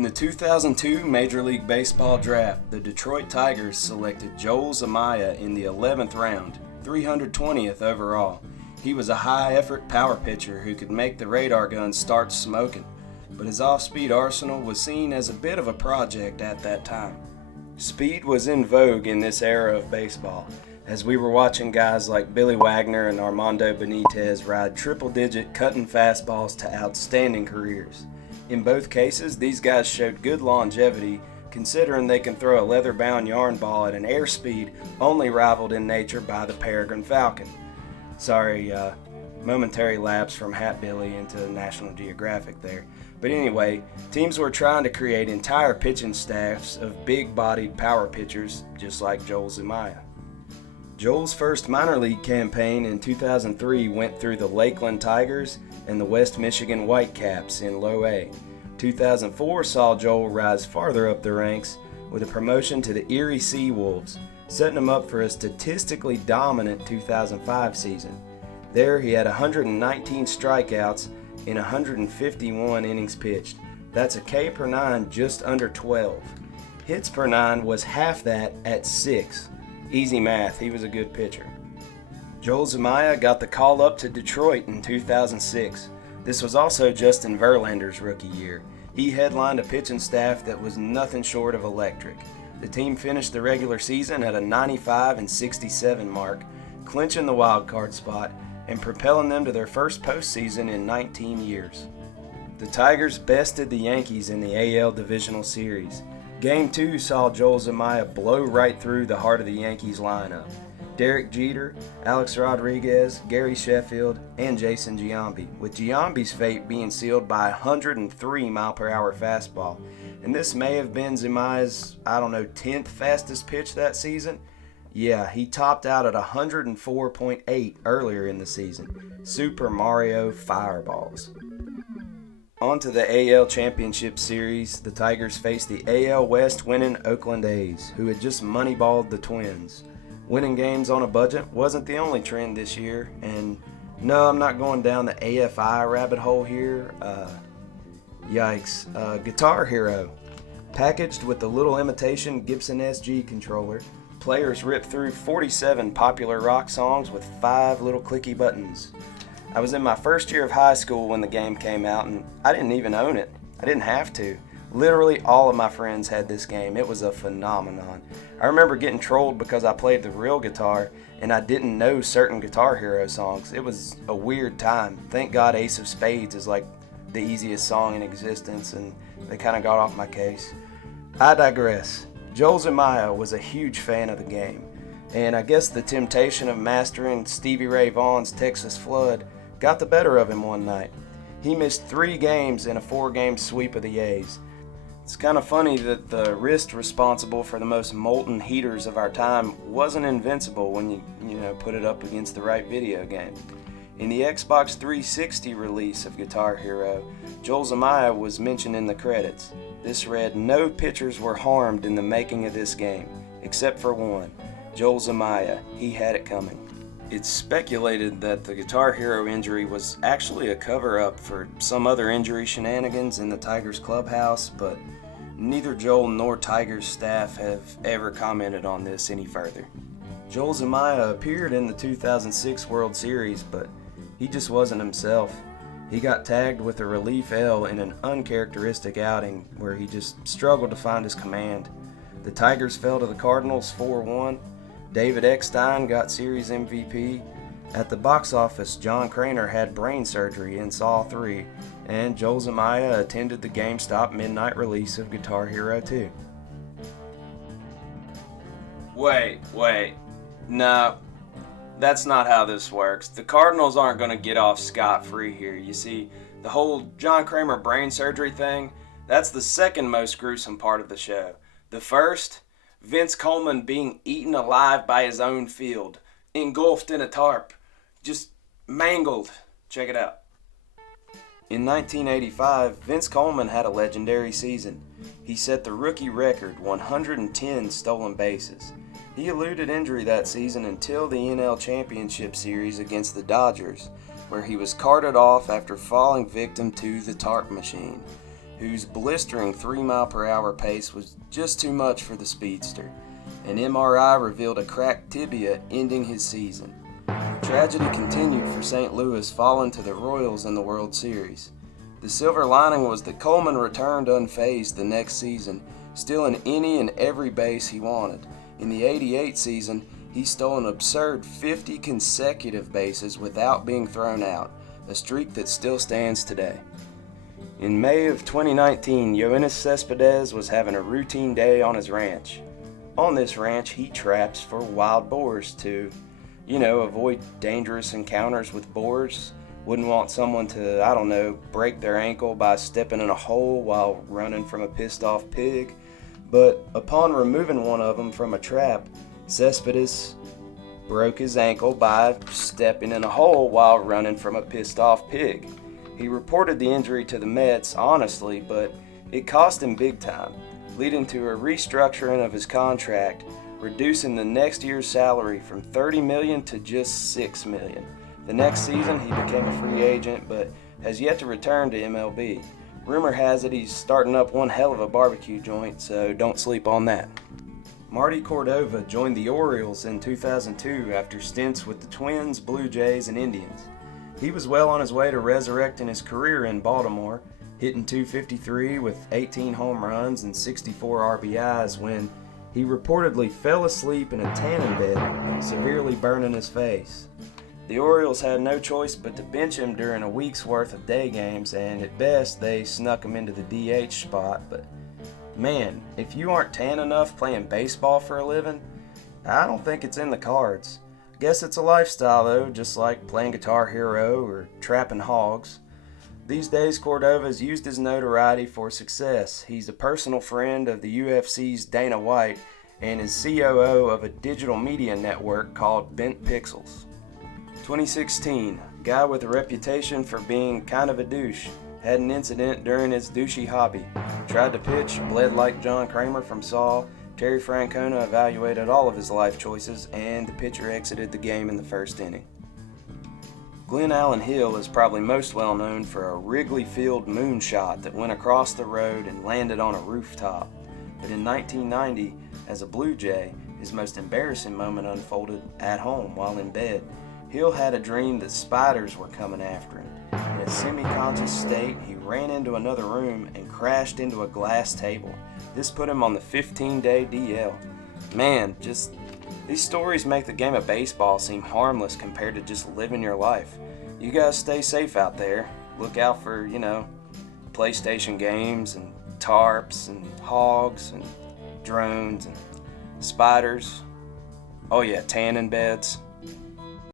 In the 2002 Major League Baseball draft, the Detroit Tigers selected Joel Zumaya in the 11th round, 320th overall. He was a high-effort power pitcher who could make the radar gun start smoking, but his off-speed arsenal was seen as a bit of a project at that time. Speed was in vogue in this era of baseball, as we were watching guys like Billy Wagner and Armando Benitez ride triple-digit cutting fastballs to outstanding careers. In both cases, these guys showed good longevity, considering they can throw a leather-bound yarn ball at an airspeed only rivaled in nature by the peregrine falcon. Sorry, momentary lapse from Hat Billy into National Geographic there. But anyway, teams were trying to create entire pitching staffs of big-bodied power pitchers, just like Joel Zumaya. Joel's first minor league campaign in 2003 went through the Lakeland Tigers and the West Michigan Whitecaps in Low A. 2004 saw Joel rise farther up the ranks with a promotion to the Erie Seawolves, setting him up for a statistically dominant 2005 season. There he had 119 strikeouts in 151 innings pitched. That's a K per 9 just under 12. Hits per 9 was half that at 6. Easy math, he was a good pitcher. Joel Zumaya got the call up to Detroit in 2006. This was also Justin Verlander's rookie year. He headlined a pitching staff that was nothing short of electric. The team finished the regular season at a 95-67 mark, clinching the wild card spot and propelling them to their first postseason in 19 years. The Tigers bested the Yankees in the AL Divisional Series. Game 2 saw Joel Zumaya blow right through the heart of the Yankees lineup. Derek Jeter, Alex Rodriguez, Gary Sheffield, and Jason Giambi, with Giambi's fate being sealed by a 103-mile-per-hour fastball. And this may have been Zumaya's, 10th fastest pitch that season. Yeah, he topped out at 104.8 earlier in the season. Super Mario fireballs. On to the AL Championship Series, the Tigers faced the AL West winning Oakland A's, who had just moneyballed the Twins. Winning games on a budget wasn't the only trend this year, and no, I'm not going down the AFI rabbit hole here. Guitar Hero. Packaged with the little imitation Gibson SG controller, players ripped through 47 popular rock songs with 5 little clicky buttons. I was in my first year of high school when the game came out, and I didn't even own it. I didn't have to. Literally all of my friends had this game. It was a phenomenon. I remember getting trolled because I played the real guitar and I didn't know certain Guitar Hero songs. It was a weird time. Thank God Ace of Spades is like the easiest song in existence, and they kind of got off my case. I digress. Joel Zumaya was a huge fan of the game, and I guess the temptation of mastering Stevie Ray Vaughan's Texas Flood got the better of him one night. He missed 3 games in a 4-game sweep of the A's. It's kind of funny that the wrist responsible for the most molten heaters of our time wasn't invincible when you put it up against the right video game. In the Xbox 360 release of Guitar Hero, Joel Zumaya was mentioned in the credits. This read, "No pitchers were harmed in the making of this game, except for one, Joel Zumaya. He had it coming." It's speculated that the Guitar Hero injury was actually a cover-up for some other injury shenanigans in the Tigers clubhouse, but neither Joel nor Tigers staff have ever commented on this any further. Joel Zumaya appeared in the 2006 World Series, but he just wasn't himself. He got tagged with a relief L in an uncharacteristic outing where he just struggled to find his command. The Tigers fell to the Cardinals 4-1. David Eckstein got series MVP. At the box office, John Craner had brain surgery in Saw 3, and Joel Zumaya attended the GameStop midnight release of Guitar Hero 2. Wait. No, that's not how this works. The Cardinals aren't going to get off scot-free here. You see, the whole John Kramer brain surgery thing, that's the second most gruesome part of the show. The first, Vince Coleman being eaten alive by his own field, engulfed in a tarp, just mangled. Check it out. In 1985, Vince Coleman had a legendary season. He set the rookie record, 110 stolen bases. He eluded injury that season until the NL Championship Series against the Dodgers, where he was carted off after falling victim to the tarp machine. whose blistering 3-mile-per-hour pace was just too much for the speedster. An MRI revealed a cracked tibia, ending his season. Tragedy continued for St. Louis, falling to the Royals in the World Series. The silver lining was that Coleman returned unfazed the next season, stealing any and every base he wanted. In the '88 season, he stole an absurd 50 consecutive bases without being thrown out, a streak that still stands today. In May of 2019, Yoenis Cespedes was having a routine day on his ranch. On this ranch, he traps for wild boars to, avoid dangerous encounters with boars. Wouldn't want someone to, break their ankle by stepping in a hole while running from a pissed off pig. But upon removing one of them from a trap, Cespedes broke his ankle by stepping in a hole while running from a pissed off pig. He reported the injury to the Mets honestly, but it cost him big time, leading to a restructuring of his contract, reducing the next year's salary from $30 million to just $6 million. The next season, he became a free agent, but has yet to return to MLB. Rumor has it he's starting up one hell of a barbecue joint, so don't sleep on that. Marty Cordova joined the Orioles in 2002 after stints with the Twins, Blue Jays, and Indians. He was well on his way to resurrecting his career in Baltimore, hitting .253 with 18 home runs and 64 RBIs when he reportedly fell asleep in a tanning bed, severely burning his face. The Orioles had no choice but to bench him during a week's worth of day games, and at best they snuck him into the DH spot, but man, if you aren't tan enough playing baseball for a living, I don't think it's in the cards. Guess it's a lifestyle though, just like playing Guitar Hero or trapping hogs. These days, Cordova's used his notoriety for success. He's a personal friend of the UFC's Dana White and is COO of a digital media network called Bent Pixels. 2016, guy with a reputation for being kind of a douche, had an incident during his douchey hobby. Tried to pitch, bled like John Kramer from Saw. Terry Francona evaluated all of his life choices, and the pitcher exited the game in the first inning. Glenn Allen Hill is probably most well known for a Wrigley Field moonshot that went across the road and landed on a rooftop. But in 1990, as a Blue Jay, his most embarrassing moment unfolded at home while in bed. Hill had a dream that spiders were coming after him. In a semi-conscious state, he ran into another room and crashed into a glass table. This put him on the 15-day DL. Man, these stories make the game of baseball seem harmless compared to just living your life. You guys stay safe out there. Look out for, PlayStation games and tarps and hogs and drones and spiders. Oh yeah, tanning beds.